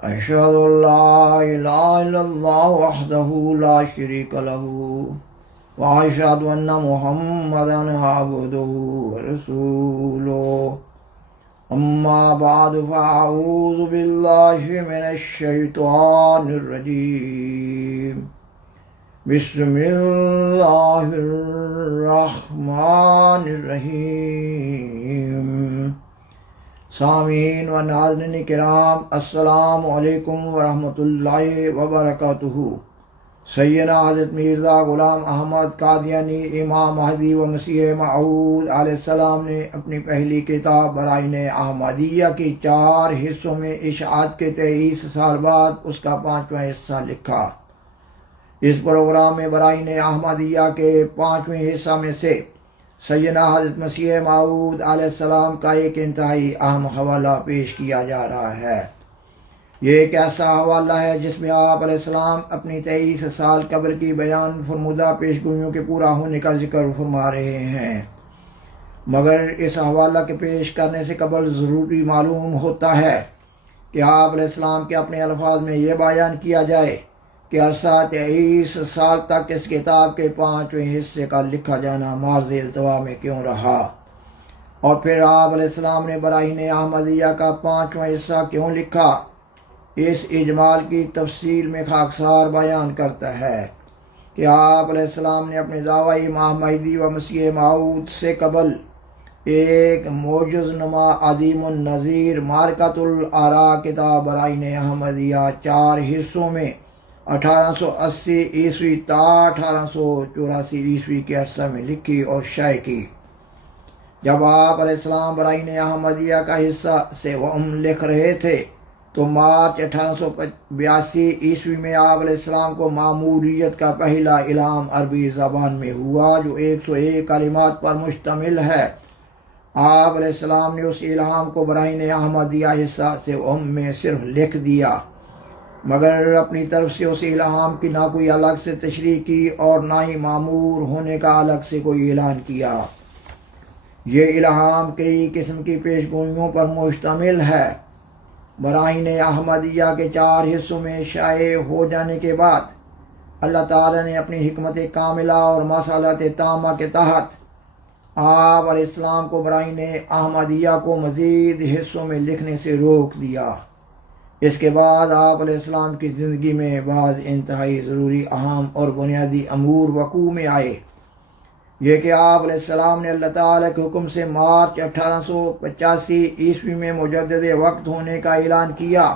أشهد أن لا إله إلا الله وحده لا شريك له وأشهد أن محمدا عبده ورسوله أما بعد فأعوذ بالله من الشيطان الرجيم بسم الله الرحمن الرحیم۔ سامعین و ناظرین کرام، السلام علیکم ورحمۃ اللہ وبرکاتہ۔ سیدنا حضرت مرزا غلام احمد قادیانی امام مہدی و مسیح موعود علیہ السلام نے اپنی پہلی کتاب برائن احمدیہ کی 4 حصوں میں اشاعت کے 23 سال بعد اس کا 5واں حصہ لکھا۔ اس پروگرام میں برائن احمدیہ کے 5ویں حصہ میں سے سیدنا حضرت مسیح موعود علیہ السلام کا ایک انتہائی اہم حوالہ پیش کیا جا رہا ہے۔ یہ ایک ایسا حوالہ ہے جس میں آپ علیہ السلام اپنی 23 سال قبل کی بیان فرمودہ پیشگوئیوں کے پورا ہونے کا ذکر فرما رہے ہیں، مگر اس حوالہ کے پیش کرنے سے قبل ضروری معلوم ہوتا ہے کہ آپ علیہ السلام کے اپنے الفاظ میں یہ بیان کیا جائے کہ عرصہ 23 سال تک اس کتاب کے 5ویں حصے کا لکھا جانا معرض التوا میں کیوں رہا، اور پھر آپ علیہ السلام نے برائن احمدیہ کا 5واں حصہ کیوں لکھا۔ اس اجمال کی تفصیل میں خاکسار بیان کرتا ہے کہ آپ علیہ السلام نے اپنے دعوی امام مہدی و مسیح موعود سے قبل ایک معجز نما عظیم النظیر معرکۃ الآراء کتاب برائن احمدیہ 4 حصوں میں 1880 عیسوی تا 1884 عیسوی کے عرصہ میں لکھی اور شائع کی۔ جب آپ علیہ السلام برائن احمدیہ کا حصہ سے لکھ رہے تھے تو مارچ 1882 عیسوی میں آپ علیہ السلام کو ماموریت کا پہلا اعلان عربی زبان میں ہوا جو 101 کلمات پر مشتمل ہے۔ آپ علیہ السلام نے اس الہام کو برائن احمدیہ حصہ سے میں صرف لکھ دیا، مگر اپنی طرف سے اس الہام کی نہ کوئی الگ سے تشریح کی اور نہ ہی معمور ہونے کا الگ سے کوئی اعلان کیا۔ یہ الہام کئی قسم کی پیشگوئیوں پر مشتمل ہے۔ برائن احمدیہ کے 4 حصوں میں شائع ہو جانے کے بعد اللہ تعالیٰ نے اپنی حکمت کاملہ اور مصالحت تامہ کے تحت آپ علیہ السلام کو برائن احمدیہ کو مزید حصوں میں لکھنے سے روک دیا۔ اس کے بعد آپ علیہ السلام کی زندگی میں بعض انتہائی ضروری اہم اور بنیادی امور وقوع میں آئے۔ یہ کہ آپ علیہ السلام نے اللہ تعالیٰ کے حکم سے مارچ 1885 عیسوی میں مجدد وقت ہونے کا اعلان کیا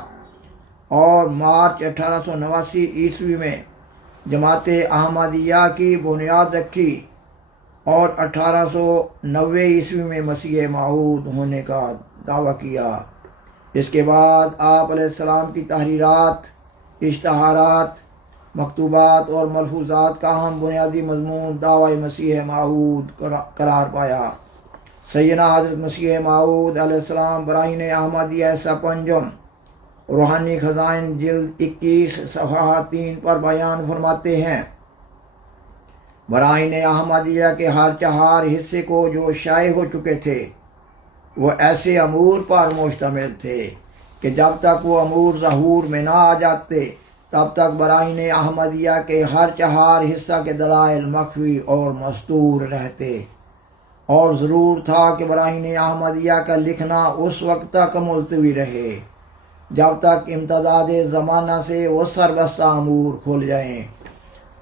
اور مارچ 1889 عیسوی میں جماعت احمدیہ کی بنیاد رکھی اور 1890 عیسوی میں مسیح موعود ہونے کا دعویٰ کیا۔ اس کے بعد آپ علیہ السلام کی تحریرات، اشتہارات، مکتوبات اور ملفوظات کا اہم بنیادی مضمون دعوی مسیح موعود قرار پایا۔ سیدنا حضرت مسیح موعود علیہ السلام برائن احمدیہ حصہ 5 روحانی خزائن جلد 21 صفحہ 3 پر بیان فرماتے ہیں، برائن احمدیہ کے ہر 4 حصے کو جو شائع ہو چکے تھے وہ ایسے امور پر مشتمل تھے کہ جب تک وہ امور ظہور میں نہ آ جاتے تب تک برائن احمدیہ کے ہر 4 حصہ کے دلائل مخفی اور مستور رہتے، اور ضرور تھا کہ برائن احمدیہ کا لکھنا اس وقت تک ملتوی رہے جب تک امتداد زمانہ سے وہ سربستہ امور کھل جائیں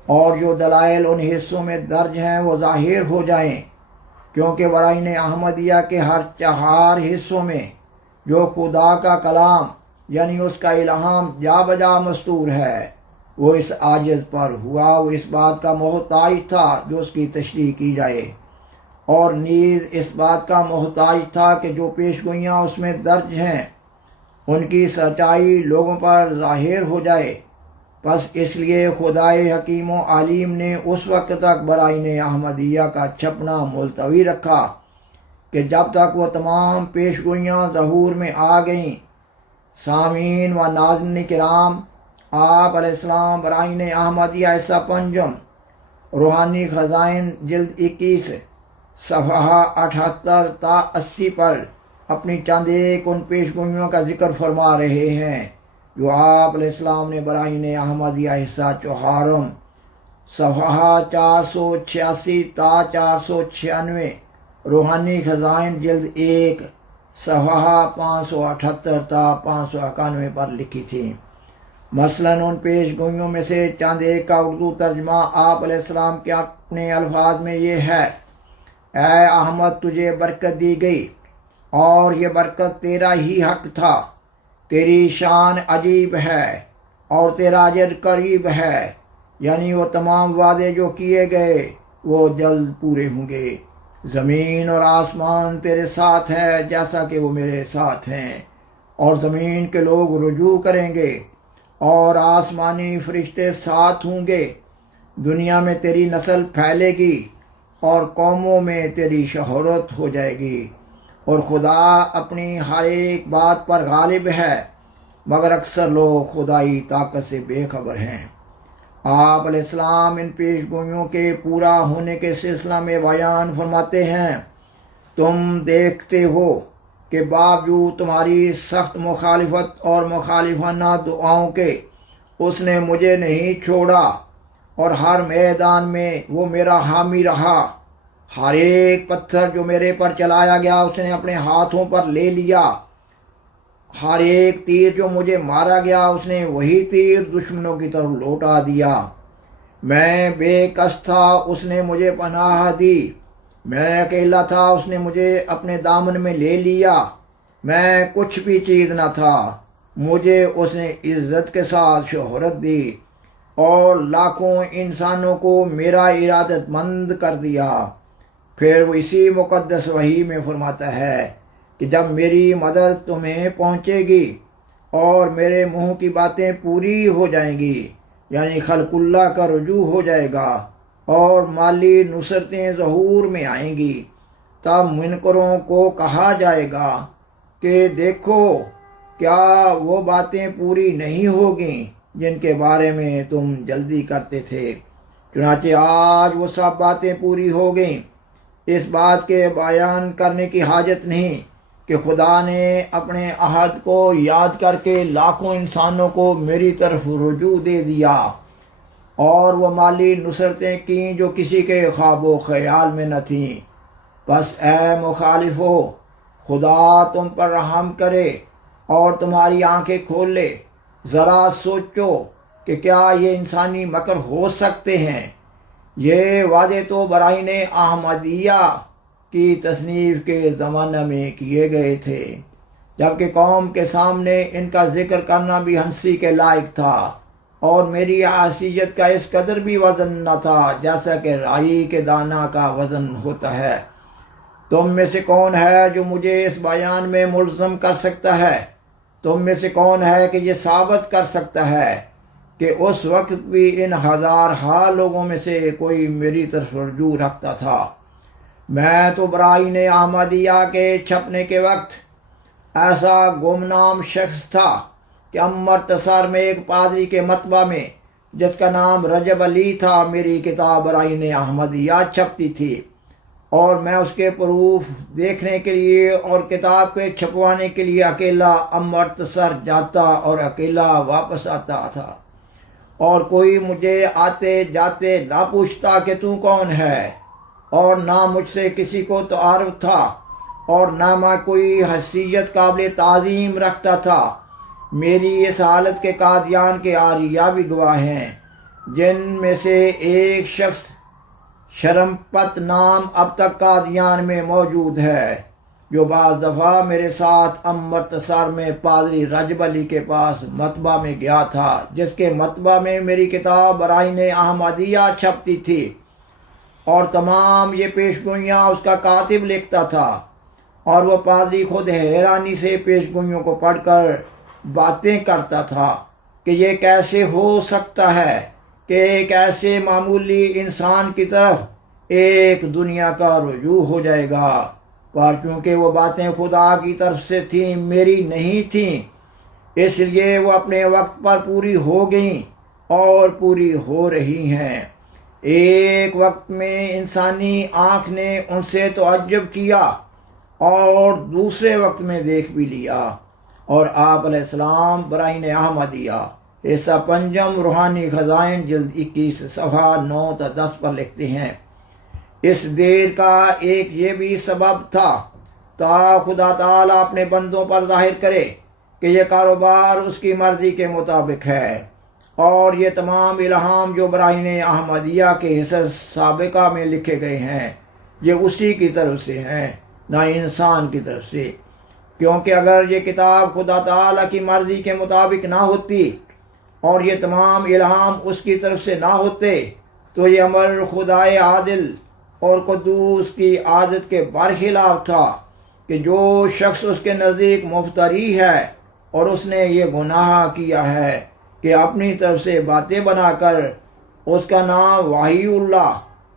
اور جو دلائل ان حصوں میں درج ہیں وہ ظاہر ہو جائیں، کیونکہ برائن احمدیہ کے ہر 4 حصوں میں جو خدا کا کلام یعنی اس کا الہام جا بجا مستور ہے وہ اس عاجز پر ہوا، وہ اس بات کا محتاج تھا جو اس کی تشریح کی جائے، اور نیز اس بات کا محتاج تھا کہ جو پیشگوئیاں اس میں درج ہیں ان کی سچائی لوگوں پر ظاہر ہو جائے۔ پس اس لیے خدائے حکیم و علیم نے اس وقت تک برائن احمدیہ کا چھپنا ملتوی رکھا کہ جب تک وہ تمام پیشگوئیاں ظہور میں آ گئیں۔ سامعین و ناظرین کرام، آپ علیہ السلام برائن احمدیہ حصہ 5 روحانی خزائن جلد 21 صفحہ 78 تا 80 پر اپنی چند ایک ان پیشگوئیوں کا ذکر فرما رہے ہیں۔ جو آپ علیہ السلام نے براہین احمدیہ حصہ چہارم صفحہ 486 تا 496، روحانی خزائن جلد 1 صفحہ 578 تا 591 پر لکھی تھی۔ مثلاً ان پیش گوئیوں میں سے چند ایک کا اردو ترجمہ آپ علیہ السلام کے اپنے الفاظ میں یہ ہے: اے احمد، تجھے برکت دی گئی اور یہ برکت تیرا ہی حق تھا۔ تیری شان عجیب ہے اور تیرا اجر قریب ہے، یعنی وہ تمام وعدے جو کیے گئے وہ جلد پورے ہوں گے۔ زمین اور آسمان تیرے ساتھ ہے جیسا کہ وہ میرے ساتھ ہیں، اور زمین کے لوگ رجوع کریں گے اور آسمانی فرشتے ساتھ ہوں گے۔ دنیا میں تیری نسل پھیلے گی اور قوموں میں تیری شہرت ہو جائے گی، اور خدا اپنی ہر ایک بات پر غالب ہے، مگر اکثر لوگ خدائی طاقت سے بے خبر ہیں۔ آپ علیہ السلام ان پیش گوئیوں کے پورا ہونے کے سلسلہ میں بیان فرماتے ہیں: تم دیکھتے ہو کہ باوجود تمہاری سخت مخالفت اور مخالفانہ دعاؤں کے اس نے مجھے نہیں چھوڑا، اور ہر میدان میں وہ میرا حامی رہا۔ ہر ایک پتھر جو میرے پر چلایا گیا اس نے اپنے ہاتھوں پر لے لیا۔ ہر ایک تیر جو مجھے مارا گیا اس نے وہی تیر دشمنوں کی طرف لوٹا دیا۔ میں بے کس تھا، اس نے مجھے پناہ دی۔ میں اکیلا تھا، اس نے مجھے اپنے دامن میں لے لیا۔ میں کچھ بھی چیز نہ تھا، مجھے اس نے عزت کے ساتھ شہرت دی، اور لاکھوں انسانوں کو میرا ارادت مند کر دیا۔ پھر وہ اسی مقدس وحی میں فرماتا ہے کہ جب میری مدد تمہیں پہنچے گی اور میرے منہ کی باتیں پوری ہو جائیں گی، یعنی خلق اللہ کا رجوع ہو جائے گا اور مالی نصرتیں ظہور میں آئیں گی، تب منکروں کو کہا جائے گا کہ دیکھو کیا وہ باتیں پوری نہیں ہوگیں جن کے بارے میں تم جلدی کرتے تھے۔ چنانچہ آج وہ سب باتیں پوری ہو گئیں۔ اس بات کے بیان کرنے کی حاجت نہیں کہ خدا نے اپنے عہد کو یاد کر کے لاکھوں انسانوں کو میری طرف رجوع دے دیا، اور وہ مالی نصرتیں کیں جو کسی کے خواب و خیال میں نہ تھیں۔ بس اے مخالفو، خدا تم پر رحم کرے اور تمہاری آنکھیں کھول لے۔ ذرا سوچو کہ کیا یہ انسانی مکر ہو سکتے ہیں؟ یہ وعدے تو براہین احمدیہ کی تصنیف کے زمانہ میں کیے گئے تھے، جبکہ قوم کے سامنے ان کا ذکر کرنا بھی ہنسی کے لائق تھا، اور میری حیثیت کا اس قدر بھی وزن نہ تھا جیسا کہ رائی کے دانہ کا وزن ہوتا ہے۔ تم میں سے کون ہے جو مجھے اس بیان میں ملزم کر سکتا ہے؟ تم میں سے کون ہے کہ یہ ثابت کر سکتا ہے کہ اس وقت بھی ان ہزارہا لوگوں میں سے کوئی میری طرف رجوع رکھتا تھا؟ میں تو براہین احمدیہ کے چھپنے کے وقت ایسا گمنام شخص تھا کہ امرتسر میں ایک پادری کے مطبع میں، جس کا نام رجب علی تھا، میری کتاب براہین احمدیہ چھپتی تھی، اور میں اس کے پروف دیکھنے کے لیے اور کتاب کے چھپوانے کے لیے اکیلا امرتسر جاتا اور اکیلا واپس آتا تھا، اور کوئی مجھے آتے جاتے نہ پوچھتا کہ تو کون ہے، اور نہ مجھ سے کسی کو تعارف تھا، اور نہ میں کوئی حیثیت قابل تعظیم رکھتا تھا۔ میری اس حالت کے قادیان کے آریہ بھی گواہ ہیں، جن میں سے ایک شخص شرمپت نام اب تک قادیان میں موجود ہے، جو بعض دفعہ میرے ساتھ امرتسر میں پادری رجب علی کے پاس مطبع میں گیا تھا، جس کے مطبع میں میری کتاب براہین احمدیہ چھپتی تھی، اور تمام یہ پیش گوئیاں اس کا کاتب لکھتا تھا، اور وہ پادری خود حیرانی سے پیش گوئیوں کو پڑھ کر باتیں کرتا تھا کہ یہ کیسے ہو سکتا ہے کہ ایک ایسے معمولی انسان کی طرف ایک دنیا کا رجوع ہو جائے گا، پر چونکہ وہ باتیں خدا کی طرف سے تھیں، میری نہیں تھیں، اس لیے وہ اپنے وقت پر پوری ہو گئیں اور پوری ہو رہی ہیں۔ ایک وقت میں انسانی آنکھ نے ان سے تعجب کیا، اور دوسرے وقت میں دیکھ بھی لیا، اور آپ علیہ السلام براہین احمدیہ حصہ پنجم روحانی خزائن جلد 21 صفحہ 9 تا 10 پر لکھتے ہیں، اس دیر کا ایک یہ بھی سبب تھا تا خدا تعالیٰ اپنے بندوں پر ظاہر کرے کہ یہ کاروبار اس کی مرضی کے مطابق ہے، اور یہ تمام الہام جو براہین احمدیہ کے حصص سابقہ میں لکھے گئے ہیں یہ اسی کی طرف سے ہیں، نہ انسان کی طرف سے، کیونکہ اگر یہ کتاب خدا تعالیٰ کی مرضی کے مطابق نہ ہوتی اور یہ تمام الہام اس کی طرف سے نہ ہوتے تو یہ امر خدائے عادل اور قدوس کی عادت کے برخلاف تھا کہ جو شخص اس کے نزدیک مفتری ہے اور اس نے یہ گناہ کیا ہے کہ اپنی طرف سے باتیں بنا کر اس کا نام وحی اللہ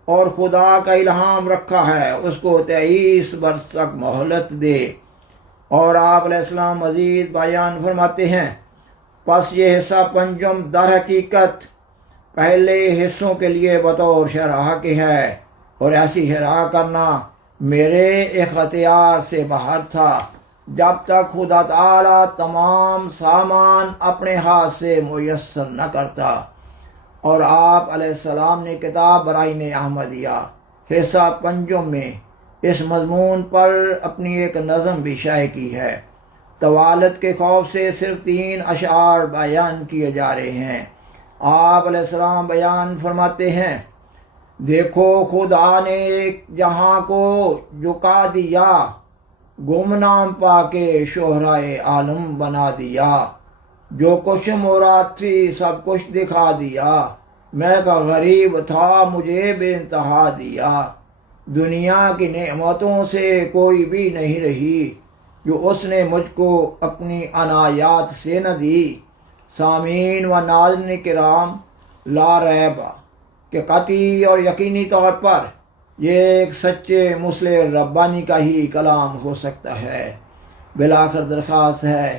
اور خدا کا الہام رکھا ہے، اس کو 23 برس تک مہلت دے۔ اور آپ علیہ السلام مزید بیان فرماتے ہیں، پس یہ حصہ پنجم در حقیقت پہلے حصوں کے لیے بطور شرح کے ہے، اور ایسی شرح کرنا میرے اختیار سے باہر تھا جب تک خدا تعالیٰ تمام سامان اپنے ہاتھ سے میسر نہ کرتا۔ اور آپ علیہ السلام نے کتاب براہین احمدیہ حصہ پنجم میں اس مضمون پر اپنی ایک نظم بھی شائع کی ہے۔ طوالت کے خوف سے صرف 3 اشعار بیان کیے جا رہے ہیں۔ آپ علیہ السلام بیان فرماتے ہیں، دیکھو خدا نے جہاں کو جھکا دیا، گمنام پا کے شہرائے عالم بنا دیا، جو کچھ مراد تھی سب کچھ دکھا دیا، میں کا غریب تھا مجھے بے انتہا دیا، دنیا کی نعمتوں سے کوئی بھی نہیں رہی جو اس نے مجھ کو اپنی عنایات سے نہ دی۔ سامعین و ناظرین کرام، لا ریب کہ قطعی اور یقینی طور پر یہ ایک سچے مصلح ربانی کا ہی کلام ہو سکتا ہے۔ بالآخر درخواست ہے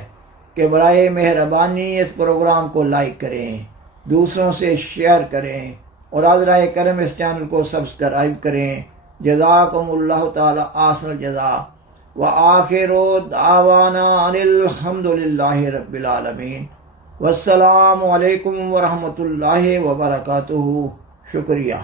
کہ برائے مہربانی اس پروگرام کو لائک کریں، دوسروں سے شیئر کریں، اور عذرائے کرم اس چینل کو سبسکرائب کریں۔ جزاکم اللہ تعالی احسن الجزاء، وآخر دعوانا ان الحمد للہ رب العالمین، والسلام علیکم ورحمۃ اللہ وبرکاتہ۔ شکریہ۔